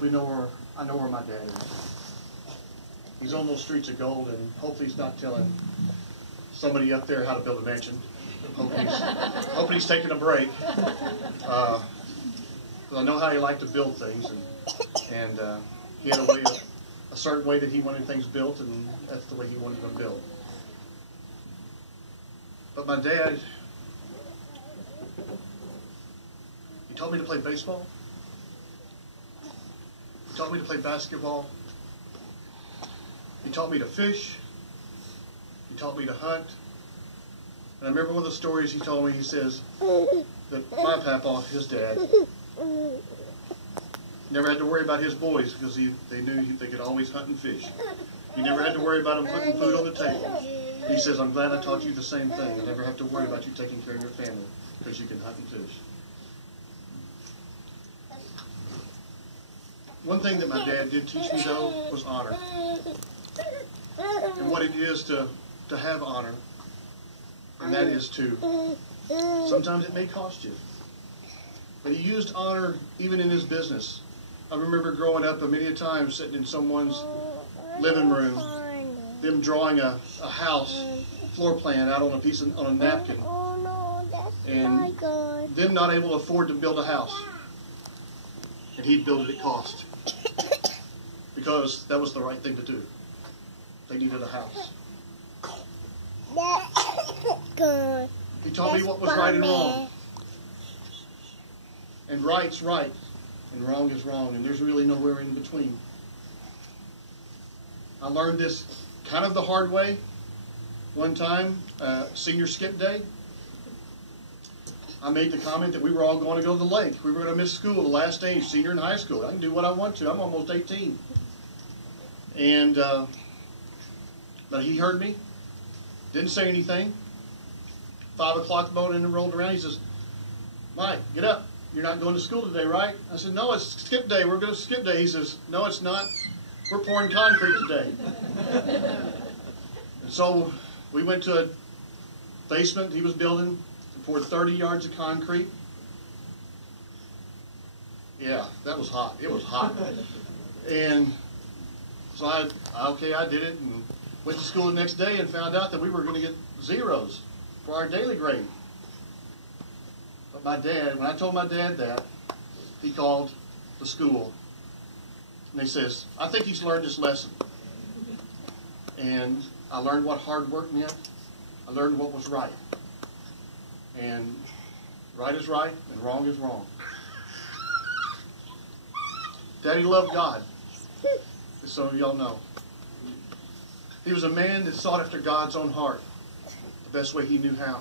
because I know where my dad is. He's on those streets of gold, and hopefully he's not telling somebody up there how to build a mansion. Hopefully he's taking a break. Because I know how he liked to build things, and he had a certain way that he wanted things built, and that's the way he wanted them built. But my dad, he taught me to play baseball. He taught me to play basketball. He taught me to fish. He taught me to hunt. And I remember one of the stories he told me. He says that my papa, his dad, never had to worry about his boys because they knew they could always hunt and fish. He never had to worry about them putting food on the table. He says, I'm glad I taught you the same thing. You never have to worry about you taking care of your family because you can hunt and fish. One thing that my dad did teach me, though, was honor. And what it is to have honor. And that is to, sometimes it may cost you. But he used honor even in his business. I remember growing up many a time sitting in someone's living room, them drawing a house floor plan out on a napkin, and them not able to afford to build a house. And he'd build it at cost. Because that was the right thing to do. They needed a house. He taught me what was right and wrong. And right's right, and wrong is wrong, and there's really nowhere in between. I learned this kind of the hard way. One time, senior skip day, I made the comment that we were all going to go to the lake. We were going to miss school the last day, senior in high school. I can do what I want to. I'm almost 18. And, but he heard me, didn't say anything. 5 o'clock morning rolled around. He says, Mike, get up. You're not going to school today, right? I said, no, it's skip day. We're going to skip day. He says, no, it's not. We're pouring concrete today. And so we went to a basement he was building and poured 30 yards of concrete. Yeah, that was hot. It was hot. And so I did it and went to school the next day and found out that we were going to get zeros for our daily grade. But my dad, when I told my dad that, he called the school. And he says, I think he's learned his lesson. And I learned what hard work meant. I learned what was right. And right is right and wrong is wrong. Daddy loved God, as some of y'all know. He was a man that sought after God's own heart, the best way he knew how.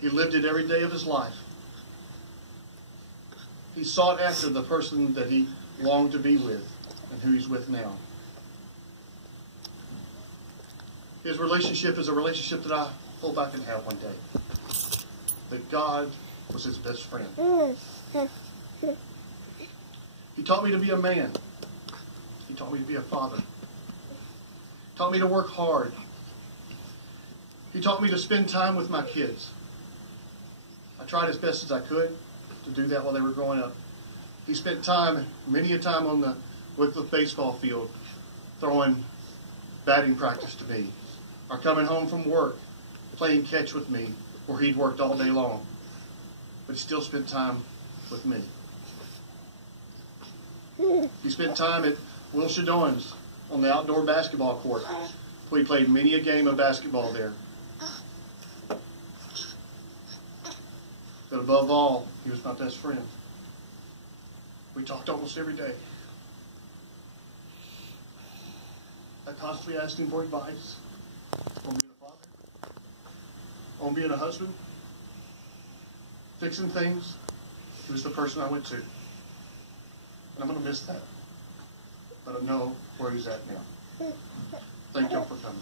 He lived it every day of his life. He sought after the person that he longed to be with and who he's with now. His relationship is a relationship that I hope I can have one day. That God was his best friend. He taught me to be a man. He taught me to be a father. He taught me to work hard. He taught me to spend time with my kids. I tried as best as I could to do that while they were growing up. He spent time, many a time with the baseball field, throwing batting practice to me, or coming home from work, playing catch with me, where he'd worked all day long. But he still spent time with me. He spent time at Will Shadoan's on the outdoor basketball court. We played many a game of basketball there. But above all, he was my best friend. We talked almost every day. I constantly asked him for advice on being a father, on being a husband, fixing things. He was the person I went to. And I'm going to miss that. But I know where he's at now. Thank y'all for coming.